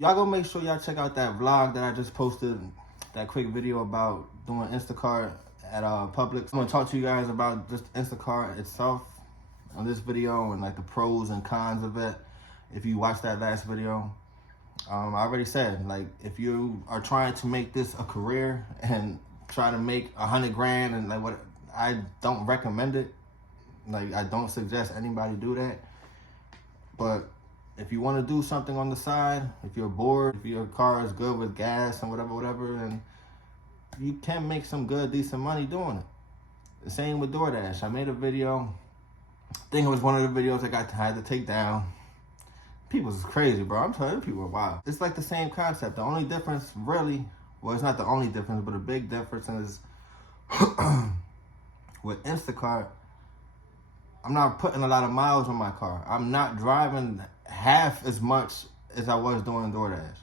Y'all go make sure y'all check out that vlog that I just posted, that quick video about doing Instacart at Publix. I'm gonna talk to you guys about just Instacart itself on this video and like the pros and cons of it. If you watched that last video, I already said, like, if you are trying to make this a career and try to make 100 grand and like what, I don't recommend it. Like, I don't suggest anybody do that. But if you want to do something on the side, if you're bored, if your car is good with gas and whatever, then you can make some good, decent money doing it. The same with DoorDash. I made a video. I think it was one of the videos I had to take down. People is crazy, bro. I'm telling you, people are wild. It's like the same concept. The only difference, really, well, it's not the only difference, but a big difference is with Instacart, I'm not putting a lot of miles on my car. I'm not driving half as much as I was doing DoorDash.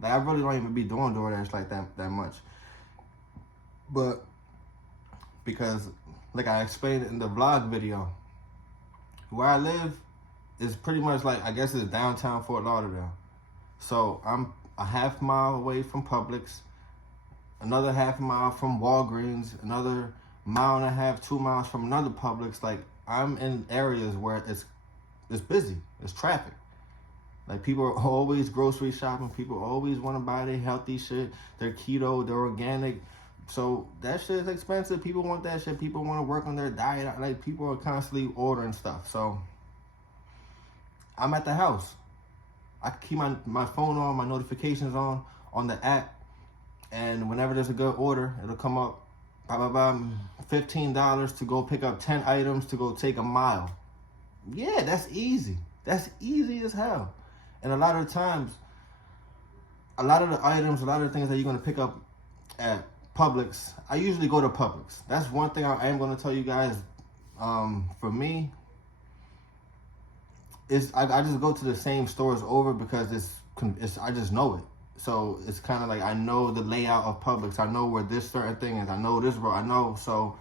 Like, I really don't even be doing DoorDash like that much. But because, like I explained in the vlog video, where I live is pretty much like, I guess it's downtown Fort Lauderdale. So I'm a half mile away from Publix, another half mile from Walgreens, another mile and a half, 2 miles from another Publix. Like, I'm in areas where it's busy, it's traffic. Like, people are always grocery shopping, people always want to buy their healthy shit, their keto, their organic. So that shit is expensive. People want that shit. People want to work on their diet. Like, people are constantly ordering stuff. So I'm at the house. I keep my phone on, my notifications on the app. And whenever there's a good order, it'll come up, $15 to go pick up 10 items to go take a mile. Yeah, that's easy. That's easy as hell. And a lot of the times, a lot of the items, a lot of the things that you're going to pick up at Publix, I usually go to Publix. That's one thing I am going to tell you guys. For me, I just go to the same stores over because it's I just know it. So it's kind of like, I know the layout of Publix. I know where this certain thing is. I know this road. I know, so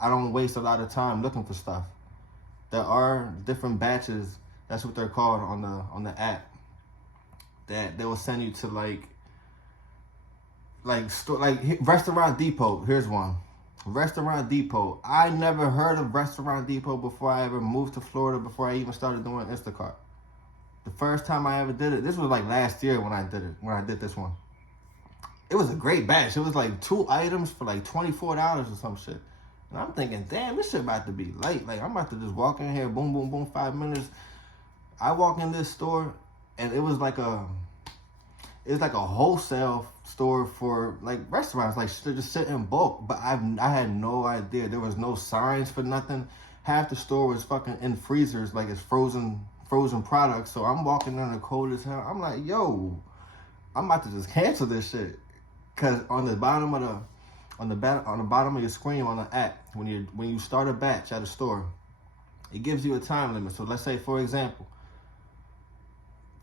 I don't waste a lot of time looking for stuff. There are different batches. That's what they're called on the app. That they will send you to like Restaurant Depot. Here's one. Restaurant Depot. I never heard of Restaurant Depot before I ever moved to Florida, before I even started doing Instacart. The first time I ever did it, this was like last year when I did this one. It was a great batch. It was like 2 items for like $24 or some shit. And I'm thinking, damn, this shit about to be late. Like, I'm about to just walk in here, boom, boom, boom, 5 minutes. I walk in this store, and it was like a wholesale store for like restaurants, like they just sit in bulk. But I had no idea. There was no signs for nothing. Half the store was fucking in freezers, like it's frozen products. So I'm walking in the cold as hell. I'm like, yo, I'm about to just cancel this shit. Cause on the bottom of your screen on the app, when you start a batch at a store, it gives you a time limit. So let's say, for example,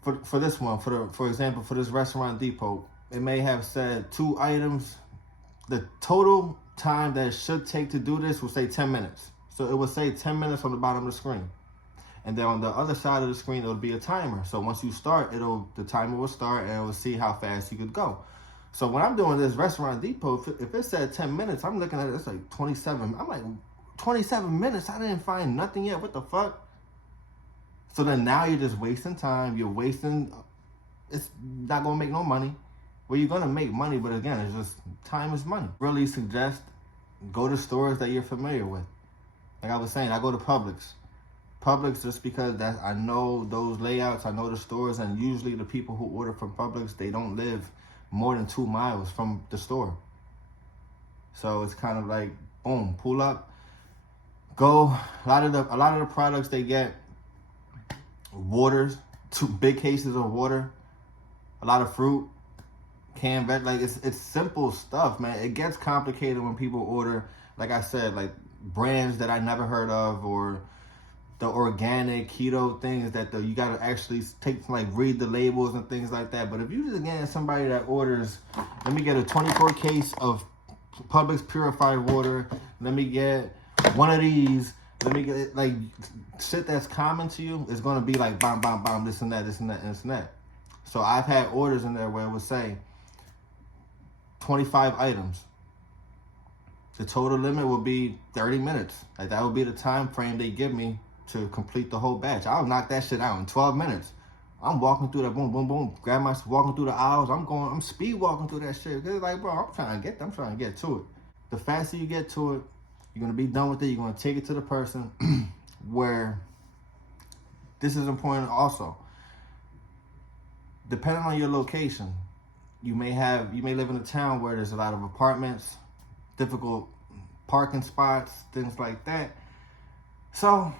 for this one, for example, for this Restaurant Depot, it may have said 2 items. The total time that it should take to do this will say 10 minutes. So it will say 10 minutes on the bottom of the screen. And then on the other side of the screen, it'll be a timer. So once you start, the timer will start and it will see how fast you could go. So when I'm doing this Restaurant Depot, if it said 10 minutes, I'm looking at it, it's like 27. I'm like, 27 minutes? I didn't find nothing yet. What the fuck? So then now you're just wasting time. It's not going to make no money. Well, you're going to make money, but again, it's just, time is money. Really suggest go to stores that you're familiar with. Like I was saying, I go to Publix. Publix just because I know those layouts, I know the stores, and usually the people who order from Publix, they don't live more than 2 miles from the store. So it's kind of like, boom, pull up, go. A lot of the products they get, waters, 2 big cases of water, a lot of fruit, canned veg. Like, it's simple stuff, man. It gets complicated when people order, like I said, like brands that I never heard of, or the organic keto things that you gotta actually read the labels and things like that. But if you just getting somebody that orders, let me get a 24 case of Publix purified water, let me get one of these, let me get, like, shit that's common to you is gonna be like, bam, bam, bam, this and that, this and that, and this and that. So I've had orders in there where it would say 25 items. The total limit would be 30 minutes. Like that would be the time frame they give me to complete the whole batch. I'll knock that shit out in 12 minutes. I'm walking through that, boom, boom, boom, walking through the aisles. I'm speed walking through that shit. Cause it's like, bro, I'm trying to get to it. The faster you get to it, you're gonna be done with it. You're gonna take it to the person where this is important also. Depending on your location, you may live in a town where there's a lot of apartments, difficult parking spots, things like that. So,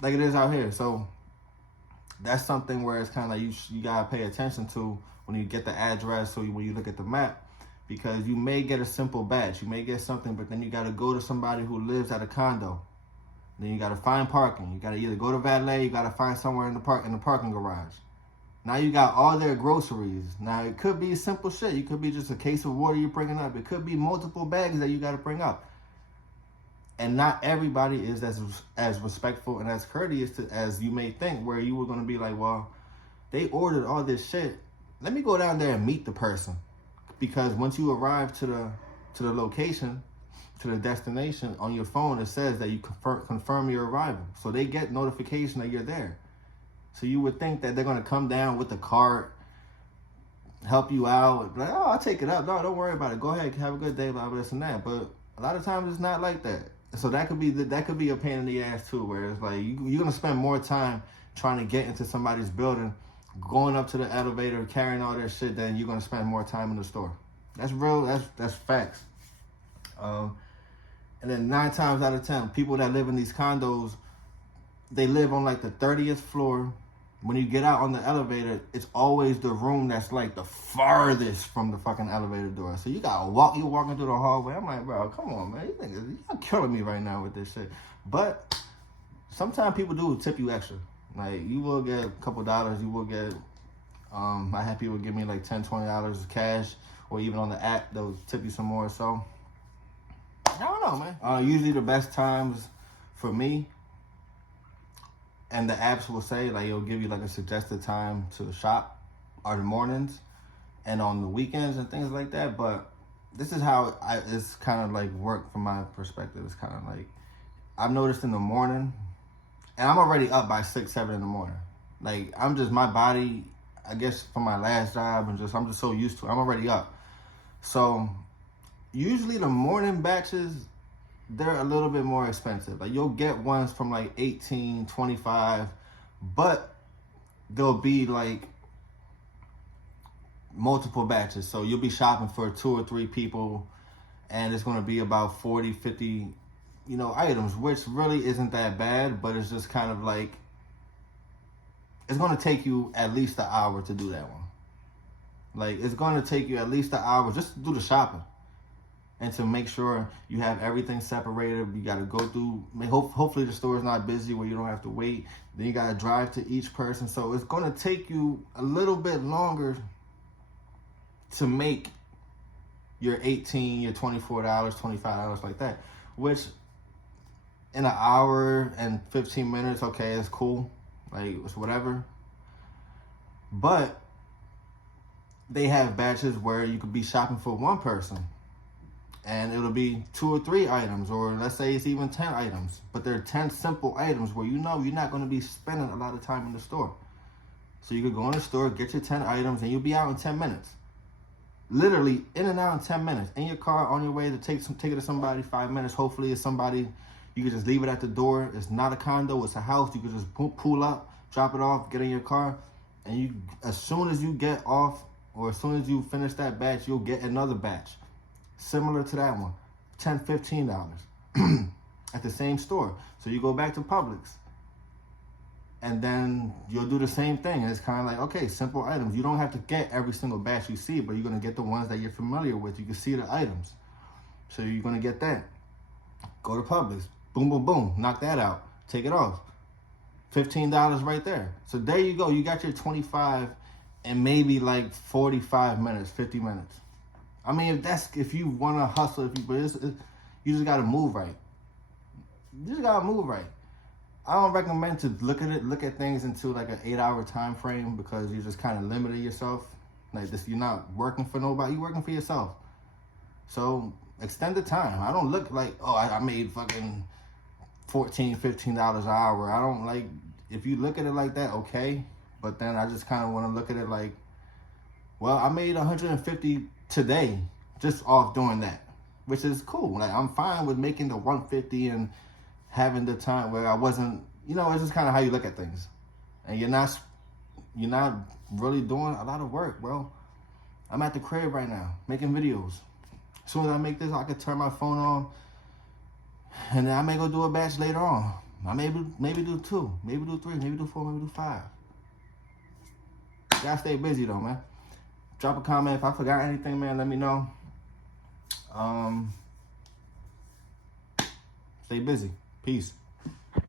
like it is out here. So that's something where it's kind of like you gotta pay attention to when you get the address or when you look at the map, because you may get a simple batch, you may get something, but then you gotta go to somebody who lives at a condo. Then you gotta find parking. You gotta either go to valet, you gotta find somewhere in the parking garage. Now you got all their groceries. Now it could be simple shit. You could be just a case of water you're bringing up. It could be multiple bags that you gotta bring up. And not everybody is as respectful and as courteous as you may think, where you were going to be like, well, they ordered all this shit. Let me go down there and meet the person. Because once you arrive to the location, to the destination, on your phone, it says that you confirm your arrival. So they get notification that you're there. So you would think that they're going to come down with the cart, help you out. Like, oh, I'll take it up. No, don't worry about it. Go ahead. Have a good day, blah, blah, this and that. But a lot of times it's not like that. So that could be a pain in the ass too, where it's like you're gonna spend more time trying to get into somebody's building, going up to the elevator, carrying all their shit, than you're gonna spend more time in the store. That's real. That's facts. And then 9 times out of 10, people that live in these condos, they live on like the 30th floor. When you get out on the elevator, it's always the room that's like the farthest from the fucking elevator door. So you gotta walk, you're walking through the hallway. I'm like, bro, come on, man. You're killing me right now with this shit. But sometimes people do tip you extra. Like, you will get a couple dollars. You will get, I had people give me like $10, $20 cash, or even on the app, they'll tip you some more. So, I don't know, man. Usually the best times for me, and the apps will say, like, it'll give you like a suggested time to shop, are the mornings and on the weekends and things like that. But this is how it's kind of like work from my perspective. It's kind of like, I've noticed in the morning, and I'm already up by 6, 7 in the morning. Like, my body, I guess from my last job, and I'm just so used to it. I'm already up. So usually the morning batches, they're a little bit more expensive. Like, you'll get ones from like 18, 25, but they'll be like multiple batches. So you'll be shopping for 2 or 3 people, and it's going to be about 40, 50, items, which really isn't that bad, but it's just kind of like, it's going to take you at least an hour to do that one. Like, it's going to take you at least an hour just to do the shopping. And to make sure you have everything separated. You got to go through, hopefully the store is not busy where you don't have to wait. Then you got to drive to each person. So it's going to take you a little bit longer to make your $18, your $24, $25 like that. Which in an hour and 15 minutes, okay, it's cool. Like, it's whatever. But they have batches where you could be shopping for one person, and it'll be 2 or 3 items, or let's say it's even 10 items. But they're 10 simple items where you're not going to be spending a lot of time in the store. So you could go in the store, get your 10 items, and you'll be out in 10 minutes. Literally in and out in 10 minutes. In your car, on your way to take it to somebody, 5 minutes. Hopefully it's somebody, you can just leave it at the door. It's not a condo, it's a house. You can just pull up, drop it off, get in your car, and as soon as you get off, or as soon as you finish that batch, you'll get another batch similar to that one, $10, $15 at the same store. So you go back to Publix, and then you'll do the same thing. And it's kind of like, okay, simple items. You don't have to get every single batch you see, but you're going to get the ones that you're familiar with. You can see the items. So you're going to get that. Go to Publix. Boom, boom, boom. Knock that out. Take it off. $15 right there. So there you go. You got your 25 in maybe like 45 minutes, 50 minutes. I mean, if you want to hustle, you just got to move right. You just got to move right. I don't recommend to look at things into like an 8-hour time frame, because you just kind of limited yourself. Like this, you're not working for nobody, you're working for yourself. So extend the time. I don't look like, oh, I made fucking $14, $15 an hour. I don't like, if you look at it like that, okay. But then I just kind of want to look at it like, well, I made 150 today just off doing that, which is cool. Like, I'm fine with making the 150 and having the time where I wasn't, it's just kind of how you look at things. And you're not really doing a lot of work, bro. I'm at the crib right now making videos. As soon as I make this, I could turn my phone on, and then I may go do a batch later on. I maybe do 2, maybe do 3, maybe do 4, maybe do 5. Gotta stay busy though, man. Drop a comment if I forgot anything, man. Let me know. Stay busy. Peace.